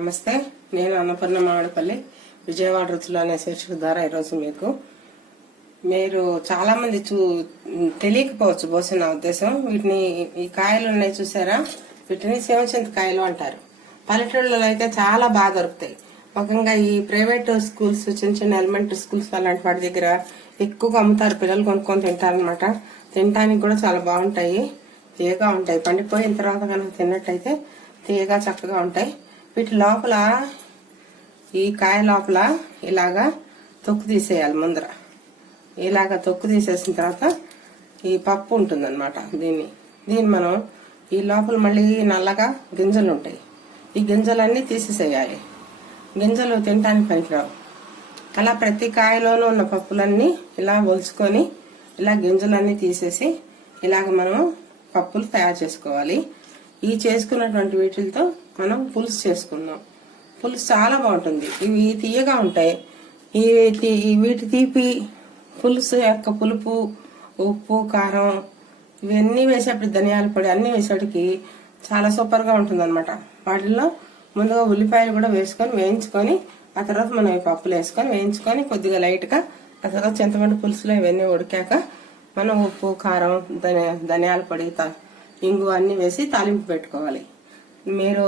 నమస్తే నేను అన్నపూర్ణ మామిడిపల్లి విజయవాడ రుచులు అనే శీర్షిక ద్వారా ఈరోజు మీకు. మీరు చాలా మంది చూ తెలియకపోవచ్చు బహుశా నా ఉద్దేశం. వీటిని ఈ కాయలు ఉన్నాయి చూసారా? వీటిని సేవచింత కాయలు అంటారు. పల్లెటూళ్ళలో అయితే చాలా బాగా దొరుకుతాయి. ముఖ్యంగా ఈ ప్రైవేట్ స్కూల్స్ చిన్న చిన్న ఎలిమెంటరీ స్కూల్స్ అలాంటి వాటి దగ్గర ఎక్కువగా అమ్ముతారు. పిల్లలు కొనుక్కొని తింటారనమాట తినడానికి కూడా చాలా బాగుంటాయి. తీయగా ఉంటాయి. పండిపోయిన తర్వాత కనుక తిన్నట్టయితే తీయగా చక్కగా ఉంటాయి. వీటి లోపల ఈ కాయ లోపల ఇలాగా తొక్కు తీసేయాలి ముందర. ఇలాగ తొక్కు తీసేసిన తర్వాత ఈ పప్పు ఉంటుందన్నమాట దీన్ని. దీన్ని మనం ఈ లోపల మళ్ళీ నల్లగా గింజలు ఉంటాయి. ఈ గింజలన్నీ తీసేసేయాలి. గింజలు తినడానికి పనికిరావు. అలా ప్రతి కాయలోనూ ఉన్న పప్పులన్నీ ఇలా ఒలుచుకొని ఇలా గింజలన్నీ తీసేసి ఇలాగ మనం పప్పులు తయారు చేసుకోవాలి. ఈ చేసుకున్నటువంటి వీటితో మనం పులుసు చేసుకుందాం. పులుసు చాలా బాగుంటుంది. ఇవి తీయగా ఉంటాయి. ఈ వీటి తీపి పులుసు యొక్క పులుపు ఉప్పు కారం ఇవన్నీ వేసేప్పుడు ధనియాల పొడి అన్ని వేసేటికి చాలా సూపర్గా ఉంటుంది అనమాట వాటిల్లో ముందుగా ఉల్లిపాయలు కూడా వేసుకొని వేయించుకొని ఆ తర్వాత మనం ఈ పప్పులు వేసుకొని వేయించుకొని కొద్దిగా లైట్గా ఆ తర్వాత చింతపండు పులుసులో ఇవన్నీ ఉడికాక మనం ఉప్పు కారం ధనియాల పొడి ఇంగు అన్నీ వేసి తాలింపు పెట్టుకోవాలి. మీరు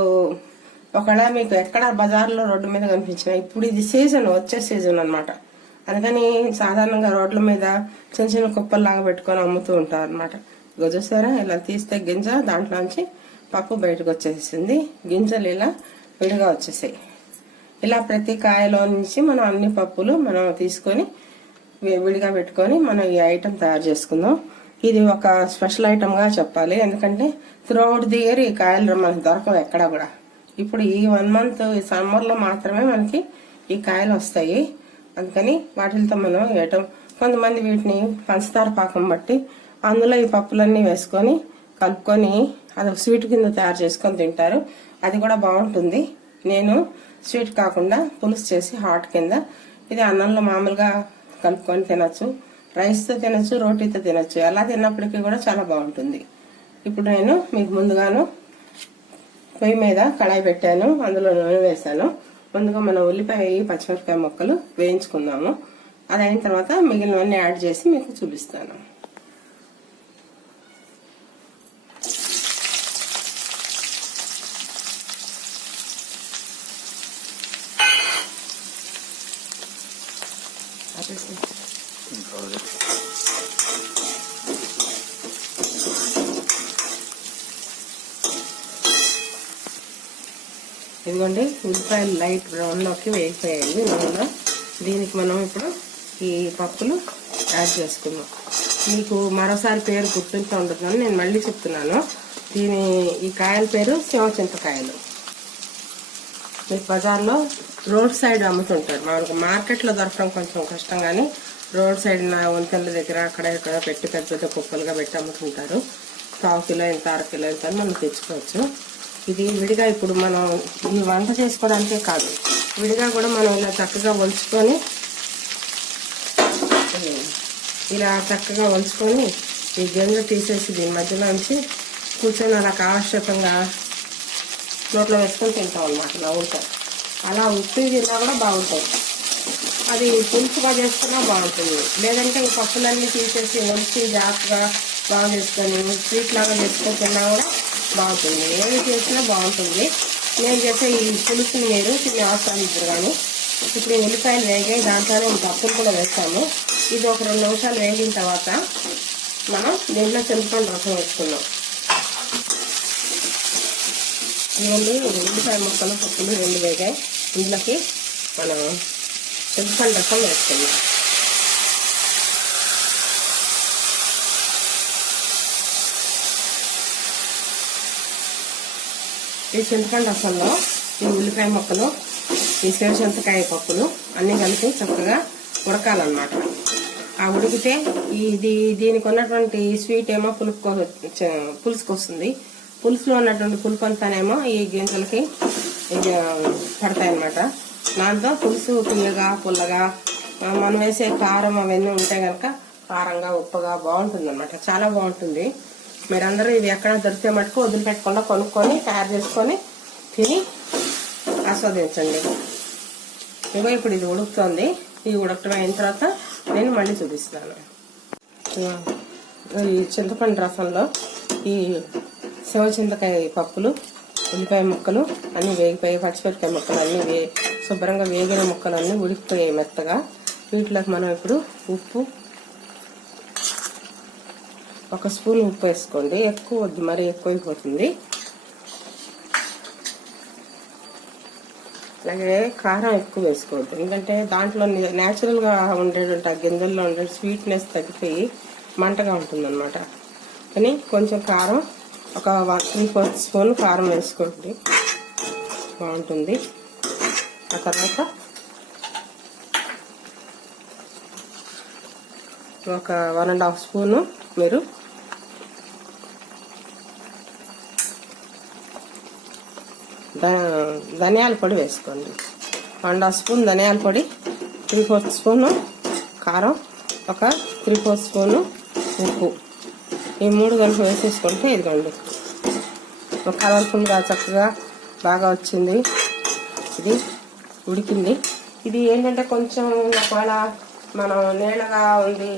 ఒకవేళ మీకు ఎక్కడ బజార్లో రోడ్డు మీద కనిపించినా ఇప్పుడు ఇది సీజన్ వచ్చే సీజన్ అనమాట అందుకని సాధారణంగా రోడ్ల మీద చిన్న చిన్న కుప్పల్లాగా పెట్టుకొని అమ్ముతూ ఉంటారు అనమాట చూసారా ఇలా తీస్తే గింజ దాంట్లోంచి పప్పు బయటకు వచ్చేసింది. గింజలు ఇలా విడిగా వచ్చేసాయి. ఇలా ప్రతి కాయలో నుంచి మనం అన్ని పప్పులు మనం తీసుకొని విడిగా పెట్టుకొని మనం ఈ ఐటెం తయారు చేసుకుందాం. ఇది ఒక స్పెషల్ ఐటమ్గా చెప్పాలి. ఎందుకంటే త్రూఅవుట్ ది ఇయర్ ఈ కాయలు మనకి దొరకవు ఎక్కడా కూడా. ఇప్పుడు ఈ వన్ మంత్ ఈ సమ్మర్లో మాత్రమే మనకి ఈ కాయలు వస్తాయి. అందుకని వాటితో మనం వేయటం. కొంతమంది వీటిని పంచదార పాకం బట్టి అందులో ఈ పప్పులన్నీ వేసుకొని కలుపుకొని అది స్వీట్ కింద తయారు చేసుకొని తింటారు. అది కూడా బాగుంటుంది. నేను స్వీట్ కాకుండా పులుసు చేసి హాట్ కింద. ఇది అన్నంలో మామూలుగా కలుపుకొని తినచ్చు. రైస్తో తినచ్చు రోటీతో తినచ్చు. ఎలా తిన్నప్పటికీ కూడా చాలా బాగుంటుంది. ఇప్పుడు నేను మీకు ముందుగాను పొయ్యి మీద కళాయి పెట్టాను అందులో నూనె వేసాను ముందుగా మనం ఉల్లిపాయ పచ్చిమిరపకాయ ముక్కలు వేయించుకుందాము. అది అయిన తర్వాత మిగిలినవన్నీ యాడ్ చేసి మీకు చూపిస్తాను. ఇదిగోండి ఉల్లిపాయలు లైట్ బ్రౌన్లోకి వేగిపోయాయి నూనెలో. దీనికి మనం ఇప్పుడు ఈ పప్పులు యాడ్ చేసుకుందాం. మీకు మరోసారి పేరు గుర్తుంటూ ఉంటుందని నేను మళ్ళీ చెప్తున్నాను. దీని ఈ కాయల పేరు శివచింతకాయలు. మీకు బజార్లో రోడ్ సైడ్ అమ్ముతుంటారు. మనకు మార్కెట్లో దొరకడం కొంచెం కష్టం కానీ రోడ్ సైడ్ నా వంతెనల దగ్గర అక్కడ ఇక్కడ పెట్టి పెద్ద పెద్ద కుప్పలుగా పెట్టి అమ్ముతుంటారు పావు కిలో ఇంత అర కిలో ఎంత అని మనం తెచ్చుకోవచ్చు. ఇది విడిగా ఇప్పుడు మనం ఈ వంట చేసుకోవడానికే కాదు. విడిగా కూడా మనం ఇలా చక్కగా ఒలుచుకొని ఇలా చక్కగా ఒలుచుకొని ఈ గింజ తీసేసి దీని మధ్యలో ఉంచి కూర్చొని అలా ఆవశ్యకంగా నోట్లో వేసుకొని తింటాం అనమాట నవ్వుతాం అలా ఉప్పు తిన్నా కూడా బాగుంటుంది అది పులుసుగా చేసుకున్నా బాగుంటుంది. లేదంటే ఈ పప్పులన్నీ తీసేసి వంచి జాగ్రత్తగా బాగా చేసుకొని స్వీట్ లాగా చేసుకొని తిన్నా కూడా బాగుంటుంది. ఏమి చేసినా బాగుంటుంది. నేను చేసే ఈ పులుసుని మీరు తిని ఆస్వాదించరు కానీ ఇప్పుడు ఉల్లిపాయలు వేగాయి దాంట్లోనే పప్పులు కూడా వేస్తాము ఇది ఒక రెండు నిమిషాలు వేగిన తర్వాత మనం దీంట్లో చింతపండు రసం వేసుకున్నాం ఇవన్నీ ఉల్లిపాయ ముక్కలు పప్పులు రెండు వేగాయి. ఇందులోకి మనం చింతపండు రసం వేసుకుందాం ఈ చింతపండు రసంలో ఈ ఉల్లిపాయ ముక్కలు ఈ సేవ చింతకాయ పప్పులు అన్నీ కలిపి చక్కగా ఉడకాలన్నమాట. ఆ ఉడికితే ఇది దీనికి ఉన్నటువంటి స్వీట్ ఏమో పులుపు పులుసుకు వస్తుంది పులుసులో ఉన్నటువంటి పులుపు అంతానేమో ఈ గింజలకి పడతాయన్నమాట. పడతాయి అన్నమాట దాంతో పులుసు పుల్లగా పుల్లగా. మనం వేసే కారం అవన్నీ ఉంటే కనుక కారంగా ఉప్పగా బాగుంటుంది అనమాట చాలా బాగుంటుంది. మీరందరూ ఇవి ఎక్కడ దొరికితే మటుకు వదిలిపెట్టకుండా కొనుక్కొని తయారు చేసుకొని తిని ఆస్వాదించండి. ఇగో ఇప్పుడు ఇది ఉడుకుతోంది. ఇది ఉడకటం అయిన తర్వాత నేను మళ్ళీ చూపిస్తాను ఈ చింతపండు రసంలో ఈ శివ చింతకాయ పప్పులు ఉల్లిపాయ ముక్కలు అన్నీ వేగిపోయి పచ్చిమిరపకాయ ముక్కలు అన్నీ వే శుభ్రంగా వేగిన ముక్కలు ఉడికిపోయాయి మెత్తగా. వీటిలోకి మనం ఇప్పుడు ఉప్పు ఒక స్పూన్ ఉప్పు వేసుకోండి. ఎక్కువ వద్దు మరి ఎక్కువైపోతుంది. అలాగే కారం ఎక్కువ వేసుకోవద్దు. ఎందుకంటే దాంట్లో న్యాచురల్గా ఉండేటువంటి ఆ గింజల్లో ఉండే స్వీట్నెస్ తగ్గిపోయి మంటగా ఉంటుందన్నమాట. కానీ కొంచెం కారం ఒక వన్ త్రీ ఫోర్త్ స్పూన్ కారం వేసుకోండి. బాగుంటుంది. ఆ తర్వాత ఒక వన్ అండ్ హాఫ్ స్పూను మీరు. ధనియాల పొడి వేసుకోండి. వన్ హాఫ్ స్పూన్ ధనియాల పొడి త్రీ ఫోర్త్ స్పూను కారం ఒక త్రీ ఫోర్త్ స్పూను ఉప్పు. ఈ మూడు కలిపి వేసేసుకుంటే ఇదిగోండి. ఒక కలర్ఫుల్గా చక్కగా బాగా వచ్చింది. ఇది ఉడికింది. ఇది ఏంటంటే కొంచెం ఒకవేళ మనం నీళ్ళగా ఉంది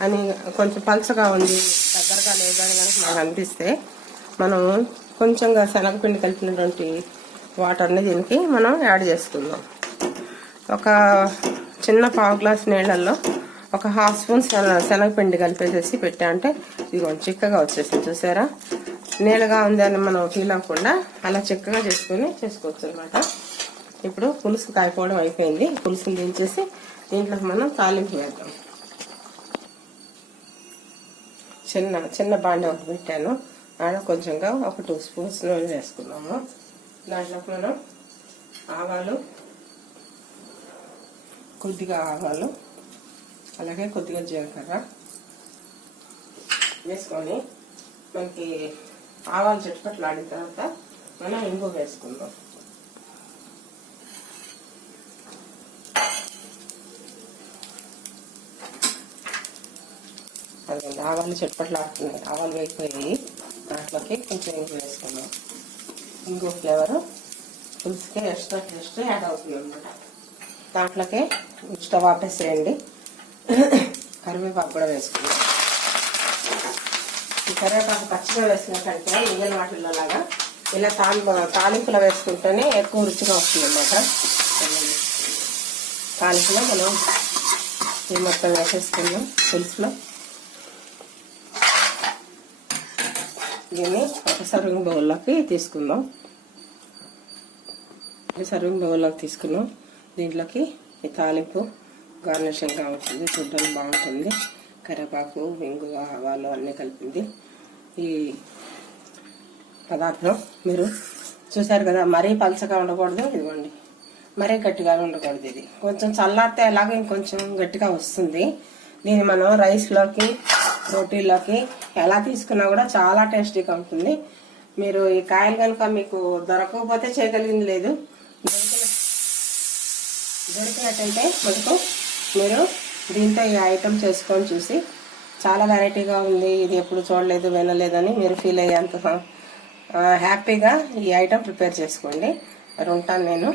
అని కొంచెం పలచగా ఉంది దగ్గరగా లేదని కనుక మనకు అనిపిస్తే మనం కొంచెంగా శనగపిండి కలిపినటువంటి వాటర్ని దీనికి మనం యాడ్ చేసుకుందాం. ఒక చిన్న పావు గ్లాస్ నీళ్ళల్లో ఒక హాఫ్ స్పూన్ శన శనగపిండి కలిపేసేసి పెట్టా. అంటే ఇది కొంచెం చిక్కగా వచ్చేసింది చూసారా? నీళ్ళగా ఉంది అని మనం ఫీల్ అవ్వకుండా అలా చిక్కగా చేసుకుని చేసుకోవచ్చు అనమాట ఇప్పుడు పులుసు కాయిపోవడం అయిపోయింది. పులుసుని దించేసి దీంట్లోకి మనం తాలింపు వేద్దాం. చిన్న చిన్న బాండ ఒకటి పెట్టాను. ఆడ కొంచెంగా ఒక టూ స్పూన్స్ నూనె వేసుకున్నాము. దాంట్లోకి మనం ఆవాలు కొద్దిగా ఆవాలు అలాగే కొద్దిగా జీలకర్ర వేసుకొని మనకి ఆవాలు చెట్టుపట్లు ఆడిన తర్వాత మనం ఇంగు వేసుకుందాం. ఆవాలు చెట్పట్లాడుతున్నాయి ఆవాలు వేగిపోయాయి దాంట్లోకి కొంచెం ఇంగు వేసుకున్నాం. ఇంగు ఫ్లేవర్ పులుసుకి ఎక్స్ట్రా టేస్ట్ యాడ్ అవుతుంది అనమాట దాంట్లోకి స్టవ్ ఆపేసేయండి. కరివేపాకు కూడా వేసుకున్నాం ఈ కరివేపాకు పచ్చిగా వేసినట్టయితే మిగిలిన వాటిల్లో లాగా ఇలా తాలి తాలింపులో వేసుకుంటేనే ఎక్కువ రుచిగా వస్తుంది అన్నమాట. తాలింపులో మనం ఇది మొత్తం వేసేసుకున్నాం పులుసులో. దీన్ని ఒక సర్వింగ్ బౌల్లోకి తీసుకుందాం. ఈ సర్వింగ్ బౌల్లోకి తీసుకున్నాం. దీంట్లోకి ఈ తాలింపు గార్నిషింగ్గా ఉంటుంది చూడడానికి బాగుంటుంది. కరివేపాకు వెంగు ఆవాలు అన్నీ కలిపింది. ఈ పదార్థం మీరు చూసారు కదా మరీ పలచగా ఉండకూడదు ఇదిగోండి. మరీ గట్టిగా ఉండకూడదు ఇది. కొంచెం చల్లారితే ఎలాగో ఇంకొంచెం గట్టిగా వస్తుంది. దీన్ని మనం రైస్లోకి రోటీలోకి ఎలా తీసుకున్నా కూడా చాలా టేస్టీగా ఉంటుంది. మీరు ఈ కాయలు కనుక మీకు దొరకకపోతే చేయగలిగింది లేదు. దొరికిన దొరికినట్టయితే మనకు మీరు దీంతో ఈ ఐటెం చేసుకొని చూసి చాలా వెరైటీగా ఉంది ఇది ఎప్పుడు చూడలేదు వినలేదని మీరు ఫీల్ అయ్యేంత హ్యాపీగా ఈ ఐటెం ప్రిపేర్ చేసుకోండి. మరి ఉంటాను నేను.